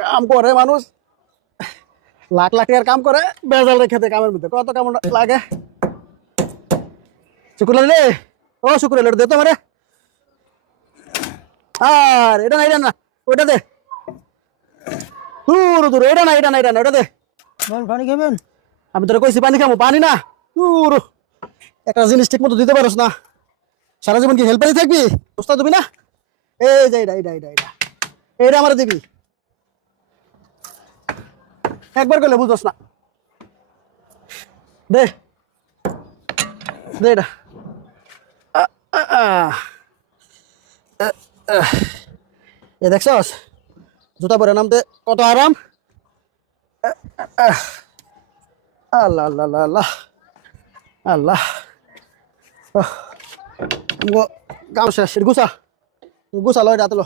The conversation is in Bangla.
কাম করে মানুষ লাখ লাখ টাকার কাম করে বেজাল রেখে কামের মধ্যে কত কেমন লাগে। শুকুর রে, ও শুকুর দে তো মারে। আর এটা না ওইটা দে। দূর দূর এটা না ওটা দে। পানি খাবেন? আমি তোরা কইছি পানি খাবো, পানি না। দূর একটা জিনিস ঠিক মতো দিতে পারোস না, সারা জীবন কি হেল্পারই থাকবি? ওস্তাদ দিবি না? এই যে এটা আমার দিবি। একবার করলে বুঝোস না। দে দে এটা। এ দেখছস জুতা পরে নামতে কত আরাম। আল্লাহ আল্লাহ আল্লাহ আল্লাহ আল্লাহ। কাম শেষ, গুছা গুছা লয় রাতলো।